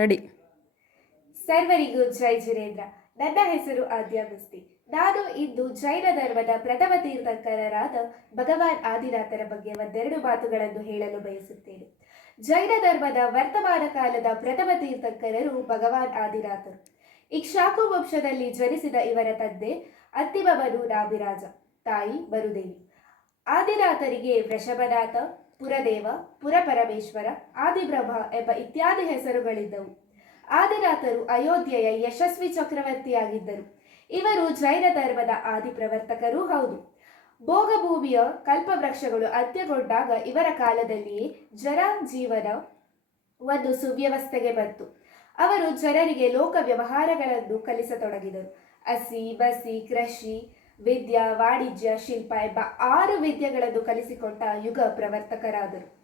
Ready. ಸರ್ವರಿಗೂ ಜೈ ಜುರೇಂದ್ರ ನನ್ನ ಹೆಸರು ಆದ್ಯ ಮುಸ್ತಿ ನಾನು ಇಂದು ಜೈನ ಧರ್ಮದ ಪ್ರಥಮ ತೀರ್ಥಂಕರರಾದ ಭಗವಾನ್ ಆದಿನಾಥರ ಬಗ್ಗೆ ಒಂದೆರಡು ಮಾತುಗಳನ್ನು ಹೇಳಲು ಬಯಸುತ್ತೇನೆ. ಜೈನ ಧರ್ಮದ ವರ್ತಮಾನ ಕಾಲದ ಪ್ರಥಮ ತೀರ್ಥಂಕರರು ಭಗವಾನ್ ಆದಿನಾಥರು. ಇಕ್ಷಾಕು ವಂಶದಲ್ಲಿ ಜನಿಸಿದ ಇವರ ತಂದೆ ಅಂತಿಮವನು ನಾಭಿರಾಜ ತಾಯಿ ಬರುದೇವಿ ಆದಿನಾಥರಿಗೆ ವೃಷಭನಾಥ ಪುರದೇವ, ಪುರಪರಮೇಶ್ವರ ಆದಿಬ್ರಹ್ಮ ಎಂಬ ಇತ್ಯಾದಿ ಹೆಸರುಗಳಿದ್ದವು. ಆದಿನಾಥರು ಅಯೋಧ್ಯೆಯ ಯಶಸ್ವಿ ಚಕ್ರವರ್ತಿಯಾಗಿದ್ದರು. ಇವರು ಜೈನ ಧರ್ಮದ ಆದಿ ಪ್ರವರ್ತಕರೂ ಹೌದು. ಭೋಗಭೂಮಿಯ ಕಲ್ಪವೃಕ್ಷಗಳು ಅಂತ್ಯಗೊಂಡಾಗ ಇವರ ಕಾಲದಲ್ಲಿಯೇ ಜನ ಜೀವನ ಒಂದು ಸುವ್ಯವಸ್ಥೆಗೆ ಬಂತು. ಅವರು ಜನರಿಗೆ ಲೋಕ ವ್ಯವಹಾರಗಳನ್ನು ಕಲಿಸತೊಡಗಿದರು. ಹಸಿ, ಬಸಿ, ಕೃಷಿ ವಿದ್ಯಾ, ವಾಣಿಜ್ಯ, ಶಿಲ್ಪ ಎಂಬ ಆರು ವಿದ್ಯೆಗಳನ್ನು ಕಲಿಸಿಕೊಂಡ ಯುಗ ಪ್ರವರ್ತಕರಾದರು.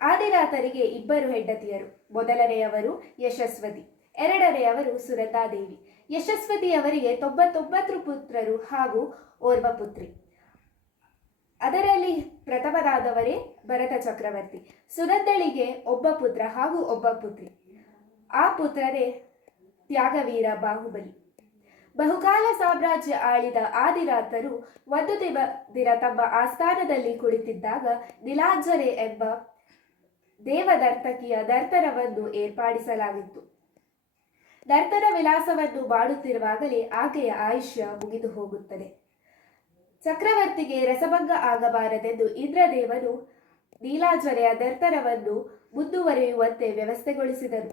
ಆದಿನಾಥರಿಗೆ ಇಬ್ಬರು ಹೆಂಡತಿಯರು. ಮೊದಲನೆಯವರು ಯಶಸ್ವತಿ, ಎರಡನೆಯವರು ಸುರತಾದೇವಿ. ಯಶಸ್ವತಿಯವರಿಗೆ ತೊಂಬತ್ತೊಂಬತ್ತು ಪುತ್ರರು ಹಾಗೂ ಓರ್ವ ಪುತ್ರಿ. ಅದರಲ್ಲಿ ಪ್ರಥಮನಾದವರೇ ಭರತ ಚಕ್ರವರ್ತಿ. ಸುನಂದಳಿಗೆ ಒಬ್ಬ ಪುತ್ರ ಹಾಗೂ ಒಬ್ಬ ಪುತ್ರಿ. ಆ ಪುತ್ರರೇ ತ್ಯಾಗವೀರ ಬಾಹುಬಲಿ. ಬಹುಕಾಲ ಸಾಮ್ರಾಜ್ಯ ಆಳಿದ ಆದಿರಾತರು ಒಂದು ದಿನ ದಿನ ತಮ್ಮ ಆಸ್ಥಾನದಲ್ಲಿ ಕುಳಿತಿದ್ದಾಗ ನಿಲಾಂಜನೆ ಎಂಬ ದೇವದರ್ತಕಿಯ ದರ್ತನವನ್ನು ಏರ್ಪಡಿಸಲಾಗಿತ್ತು. ದರ್ತನ ವಿಲಾಸವನ್ನು ಮಾಡುತ್ತಿರುವಾಗಲೇ ಆಕೆಯ ಆಯುಷ್ಯ ಮುಗಿದು ಹೋಗುತ್ತದೆ. ಚಕ್ರವರ್ತಿಗೆ ರಸಭಂಗ ಆಗಬಾರದೆಂದು ಇಂದ್ರದೇವನು ನೀಲಾಂಜನೆಯ ದರ್ತನವನ್ನು ಮುಂದುವರಿಯುವಂತೆ ವ್ಯವಸ್ಥೆಗೊಳಿಸಿದರು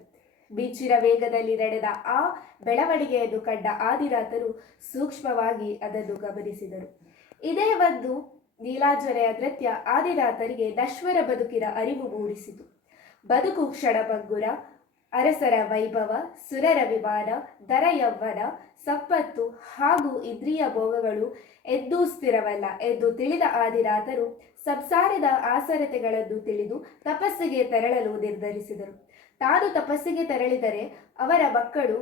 ಮಿಂಚಿನ ವೇಗದಲ್ಲಿ ನಡೆದ ಆ ಬೆಳವಣಿಗೆಯನ್ನು ಕಂಡ ಆದಿನಾಥರು ಸೂಕ್ಷ್ಮವಾಗಿ ಅದನ್ನು ಗಮನಿಸಿದರು. ಇದೇ ಒಂದು ನೀಲಾಂಜನೆಯ ನೃತ್ಯ ಆದಿನಾಥರಿಗೆ ನಶ್ವರ ಬದುಕಿನ ಅರಿವು ಮೂಡಿಸಿತು. ಬದುಕು ಕ್ಷಣಭಂಗುರ ಅರಸರ ವೈಭವ, ಸುರರ ವಿಮಾನ ದರ ಯೌವನ ಸಂಪತ್ತು ಹಾಗೂ ಇಂದ್ರಿಯ ಭೋಗಗಳು ಎಂದೂ ಸ್ಥಿರವಲ್ಲ ಎಂದು ತಿಳಿದ ಆದಿನಾಥರು ಸಂಸಾರದ ಆಸರತೆಗಳನ್ನು ತಿಳಿದು ತಪಸ್ಸಿಗೆ ತೆರಳಲು ನಿರ್ಧರಿಸಿದರು. ತಾನು ತಪಸ್ಸಿಗೆ ತೆರಳಿದರೆ ಅವರ ಮಕ್ಕಳು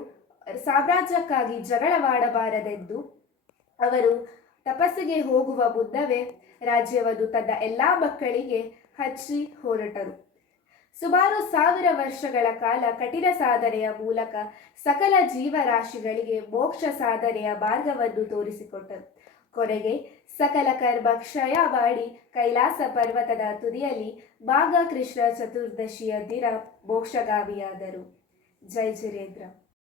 ಸಾಮ್ರಾಜ್ಯಕ್ಕಾಗಿ ಜಗಳವಾಡಬಾರದೆಂದು ಅವರು ತಪಸ್ಸಿಗೆ ಹೋಗುವ ಮುನ್ನವೇ ರಾಜ್ಯವನ್ನು ತನ್ನ ಎಲ್ಲ ಮಕ್ಕಳಿಗೆ ಹಚ್ಚಿ ಹೊರಟರು. ಸುಮಾರು ಸಾವಿರ ವರ್ಷಗಳ ಕಾಲ ಕಠಿಣ ಸಾಧನೆಯ ಮೂಲಕ ಸಕಲ ಜೀವರಾಶಿಗಳಿಗೆ ಮೋಕ್ಷ ಸಾಧನೆಯ ಮಾರ್ಗವನ್ನು ತೋರಿಸಿಕೊಟ್ಟರು. ಕೊನೆಗೆ ಸಕಲ ಕರ್ಮ ಕ್ಷಯ ಮಾಡಿ ಕೈಲಾಸ ಪರ್ವತದ ತುದಿಯಲ್ಲಿ ಮಾಘ ಕೃಷ್ಣ ಚತುರ್ದಶಿಯ ದಿನ ಮೋಕ್ಷಗಾಮಿಯಾದರು. ಜೈ ಜಿನೇಂದ್ರ